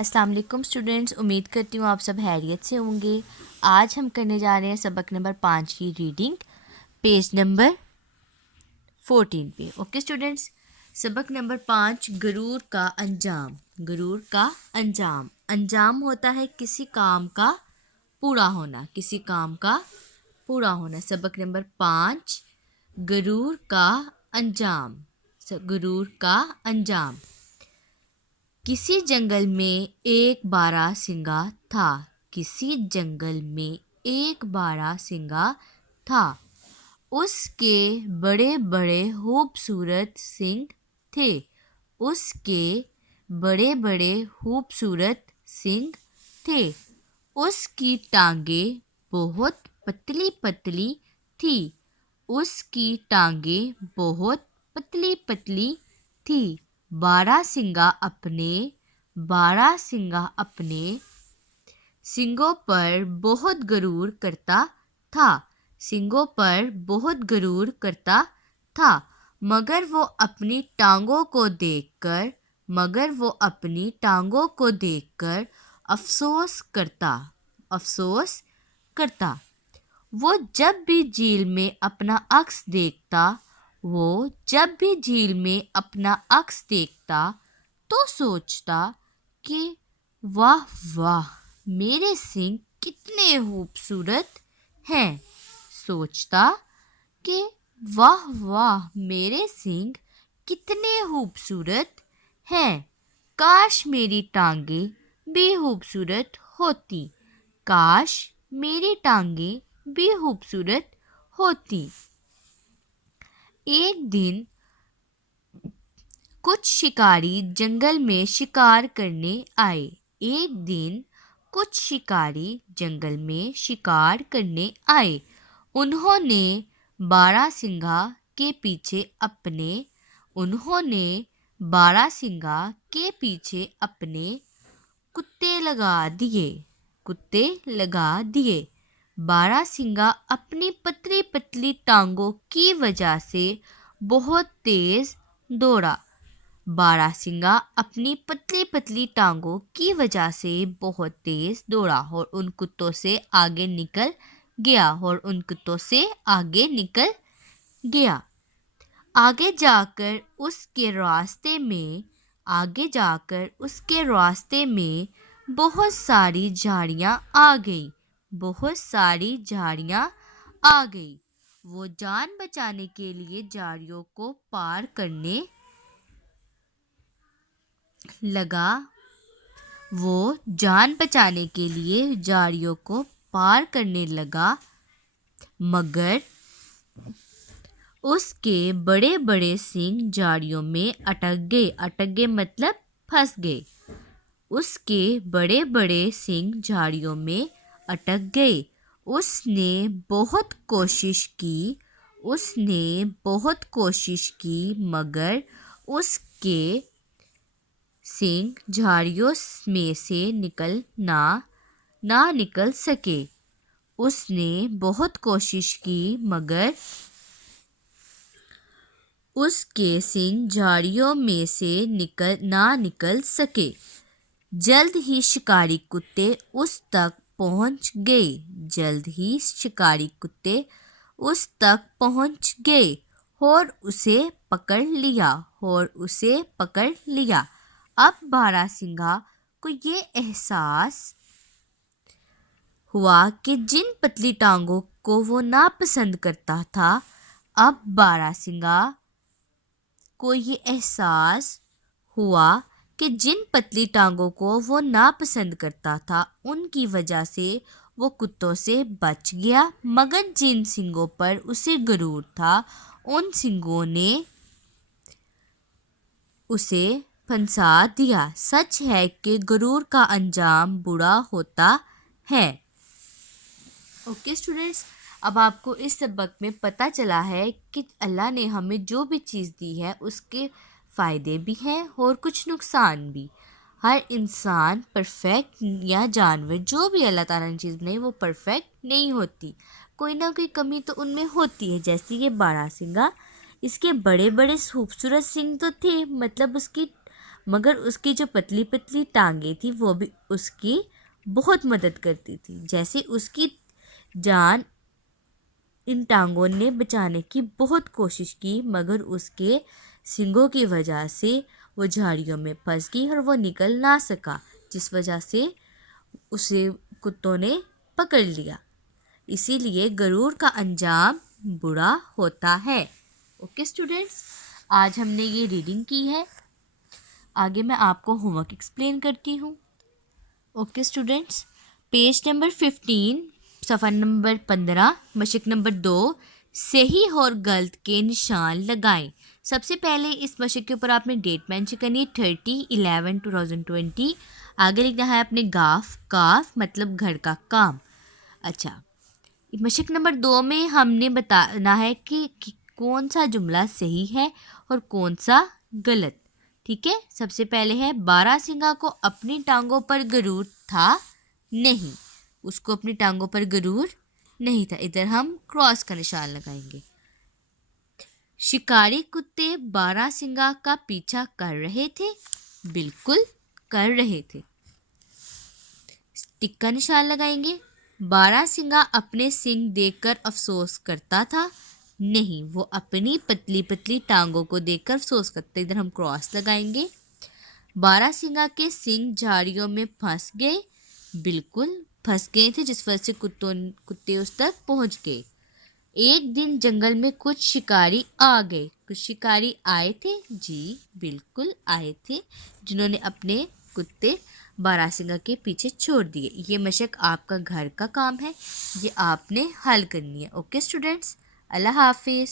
السلام علیکم اسٹوڈینٹس، امید کرتی ہوں آپ سب خیریت سے ہوں گے۔ آج ہم کرنے جا رہے ہیں سبق نمبر 5 کی ریڈنگ پیج نمبر 14 پہ۔ اوکے اسٹوڈینٹس، سبق نمبر 5 غرور کا انجام۔ غرور کا انجام، انجام ہوتا ہے کسی کام کا پورا ہونا، کسی کام کا پورا ہونا۔ سبق نمبر 5 غرور کا انجام، غرور کا انجام۔ کسی جنگل میں ایک باراسنگا تھا، کسی جنگل میں ایک باراسنگا تھا۔ اس کے بڑے بڑے خوبصورت سینگ تھے، اس کے بڑے بڑے خوبصورت سینگ تھے۔ اس کی ٹانگیں بہت پتلی پتلی تھی، اس کی ٹانگیں بہت پتلی پتلی تھی۔ باراسنگا اپنے سینگوں پر بہت غرور کرتا تھا، سینگوں پر بہت غرور کرتا تھا، مگر وہ اپنی ٹانگوں کو دیکھ کر افسوس کرتا۔ وہ جب بھی جھیل میں اپنا عکس دیکھتا تو سوچتا کہ واہ واہ میرے سینگ کتنے خوبصورت ہیں، سوچتا کہ واہ واہ میرے سینگ کتنے خوبصورت ہیں، کاش میری ٹانگیں بھی خوبصورت ہوتی، کاش میری ٹانگیں بھی خوبصورت ہوتی۔ ایک دن کچھ شکاری جنگل میں شکار کرنے آئے، ایک دن کچھ شکاری جنگل میں شکار کرنے آئے۔ انہوں نے باراسنگا کے پیچھے کتے لگا دیے۔ باراسنگا اپنی پتلی پتلی ٹانگوں کی وجہ سے بہت تیز دوڑا، باراسنگا اپنی پتلی پتلی ٹانگوں کی وجہ سے بہت تیز دوڑا اور ان کتوں سے آگے نکل گیا۔ آگے جا کر اس کے راستے میں بہت ساری جھاڑیاں آ گئی۔ وہ جان بچانے کے لیے جھاڑیوں کو پار کرنے لگا، مگر اس کے بڑے بڑے سینگ جھاڑیوں میں اٹک گئے مطلب پھنس گئے۔ اس کے بڑے بڑے سینگ جھاڑیوں میں اٹک گئے۔ اس نے بہت کوشش کی مگر اس کے سینگ جھاڑیوں میں سے نہ نکل سکے۔ اس نے بہت کوشش کی مگر اس کے سینگ جھاڑیوں میں سے نہ نکل سکے۔ جلد ہی شکاری کتے اس تک پہنچ گئے اور اسے پکڑ لیا۔ اب باراسنگا کو یہ احساس ہوا کہ جن پتلی ٹانگوں کو وہ ناپسند کرتا تھا ان کی وجہ سے وہ کتوں سے بچ گیا، مگر جن سینگوں پر اسے غرور تھا ان سینگوں نے اسے پھنسا دیا۔ سچ ہے کہ غرور کا انجام برا ہوتا ہے۔ اوکے اسٹوڈینٹس، اب آپ کو اس سبق میں پتہ چلا ہے کہ اللہ نے ہمیں جو بھی چیز دی ہے اس کے فائدے بھی ہیں اور کچھ نقصان بھی۔ ہر انسان پرفیکٹ یا جانور جو بھی اللہ تعالیٰ نے چیز بنائی وہ پرفیکٹ نہیں ہوتی، کوئی نہ کوئی کمی تو ان میں ہوتی ہے۔ جیسے یہ باراسنگا، اس کے بڑے بڑے خوبصورت سینگ تو تھے، مطلب اس کی مگر اس کی جو پتلی پتلی ٹانگیں تھیں وہ بھی اس کی بہت مدد کرتی تھی. جیسے اس کی جان ان ٹانگوں نے بچانے کی بہت کوشش کی، مگر اس کے سنگوں کی وجہ سے وہ جھاڑیوں میں پھنس گئی اور وہ نکل نہ سکا، جس وجہ سے اسے کتوں نے پکڑ لیا. اسی لیے غرور کا انجام برا ہوتا ہے. اوکے اسٹوڈینٹس، آج ہم نے یہ ریڈنگ کی ہے. آگے میں آپ کو ہوم ورک ایکسپلین کرتی ہوں. اوکے اسٹوڈینٹس، پیج نمبر 15 صفحہ نمبر 15 مشق نمبر 2، صحیح اور غلط کے نشان لگائیں. سب سے پہلے اس مشق کے اوپر آپ نے ڈیٹ مینشن کرنی ہے 30/11/2020. آگے لکھنا ہے اپنے کاف مطلب گھر کا کام. اچھا، مشق نمبر 2 میں ہم نے بتانا ہے کہ کون سا جملہ صحیح ہے اور کون سا غلط. ٹھیک ہے، سب سے پہلے ہے باراسنگا کو اپنی ٹانگوں پر غرور تھا نہیں. اس کو اپنی ٹانگوں پر غرور نہیں تھا، ادھر ہم کراس کا نشان لگائیں گے. شکاری کتے باراسنگا کا پیچھا کر رہے تھے، بالکل کر رہے تھے. ٹک کا نشان لگائیں گے. باراسنگا اپنے سنگ دیکھ کر افسوس کرتا تھا نہیں، وہ اپنی پتلی پتلی ٹانگوں کو دیکھ کر افسوس کرتا. ادھر ہم کراس لگائیں گے. باراسنگا کے سنگ جھاڑیوں میں پھنس گئے، بالکل پھنس گئے تھے، جس وجہ سے کتے اس تک پہنچ گئے. ایک دن جنگل میں کچھ شکاری آ گئے. کچھ شکاری آئے تھے، جی بالکل آئے تھے، جنہوں نے اپنے کتے باراسنگا کے پیچھے چھوڑ دیے. یہ مشق آپ کا گھر کا کام ہے، یہ آپ نے حل کرنی ہے. اوکے اسٹوڈینٹس، اللہ حافظ.